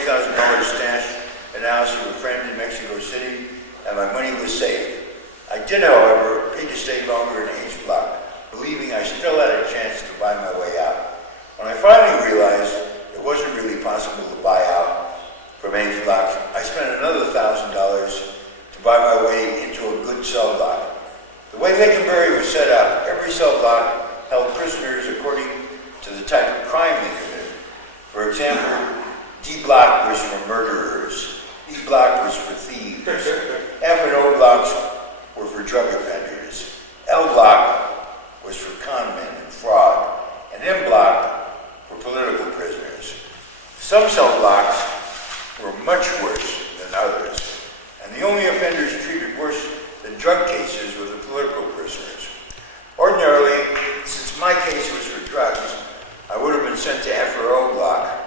$20,000 stashed in the house of a friend in Mexico City, and my money was safe. I did, however, pay to stay longer in H Block, believing I still had a chance to buy my way out. When I finally realized it wasn't really possible to buy out from H Block, I spent another $1,000 to buy my way into a good cell block. The way Lakenbury was set up, every cell block held prisoners according to the type of crime they committed. For example, D Block was for murderers, E Block was for thieves, F and O blocks were for drug offenders, L Block was for con men and fraud, and M Block for political prisoners. Some cell blocks were much worse than others, and the only offenders treated worse than drug cases were the political prisoners. Ordinarily, since my case was for drugs, I would have been sent to F or O Block,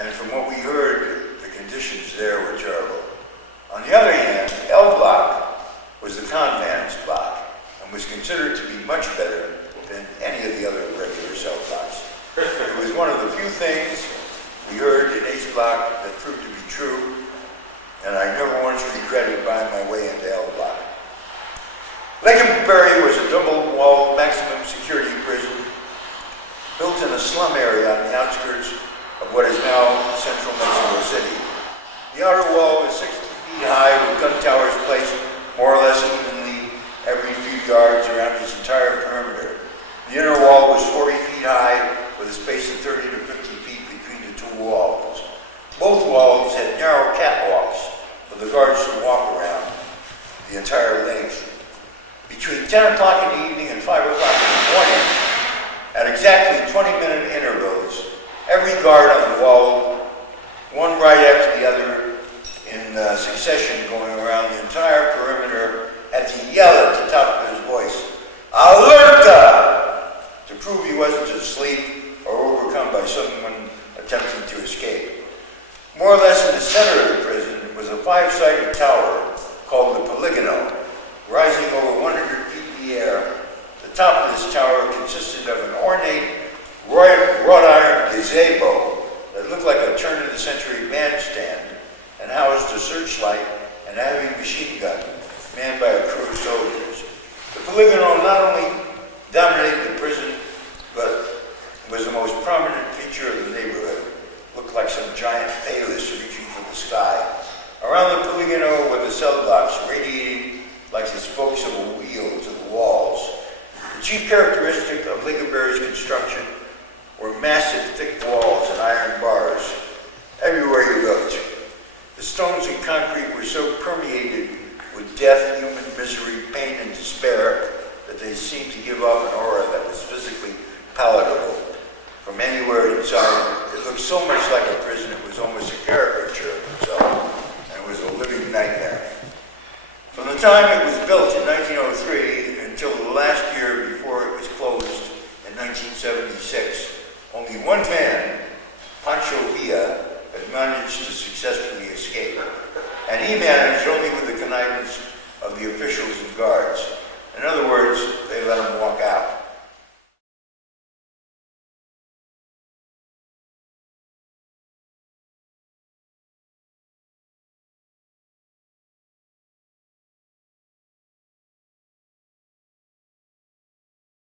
and from what we heard, the conditions there were terrible. On the other hand, L Block was the con man's block, and was considered to be much better than any of the other regular cell blocks. It was one of the few things we heard in H Block that proved to be true, and I never once regretted buying my way into L Block. Lakenbury was a double-walled maximum security prison built in a slum area on the outskirts of what is now central Mexico City. The outer wall was 60 feet high with gun towers placed more or less evenly every few yards around its entire perimeter. The inner wall was 40 feet high with a space of 30 to 50 feet between the two walls. Both walls had narrow catwalks for the guards to walk around the entire length. Between 10 o'clock in the evening and 5 o'clock in the morning, at exactly 20-minute intervals, every guard on the wall, one right after the other in succession going around the entire perimeter, had to yell at the top of his voice, "Alerta!" to prove he wasn't asleep or overcome by someone attempting to escape. More or less in the center of the prison was a 5-sided tower called the Polygono, rising over 100 feet in the air. The top of this tower consisted of an ornate wrought iron gazebo that looked like a turn-of-the-century bandstand and housed a searchlight and a heavy machine gun manned by a crew of soldiers. The Polygono not only dominated the prison, but was the most prominent feature of the neighborhood. Looked like some giant phallus reaching for the sky. Around the Polygono were the cell blocks radiating like the spokes of a wheel to the walls. The chief characteristic of Lakenbury's construction were massive thick walls and iron bars everywhere you looked. The stones and concrete were so permeated with death, human misery, pain, and despair that they seemed to give off an aura that was physically palatable. From anywhere inside, it looked so much like a prison it was almost a caricature of itself, and it was a living nightmare. From the time it was built in 1903 until the last year before it was closed in 1976, only one man, Pancho Villa, had managed to successfully escape, and he managed only with the connivance of the officials and guards. In other words, they let him walk out.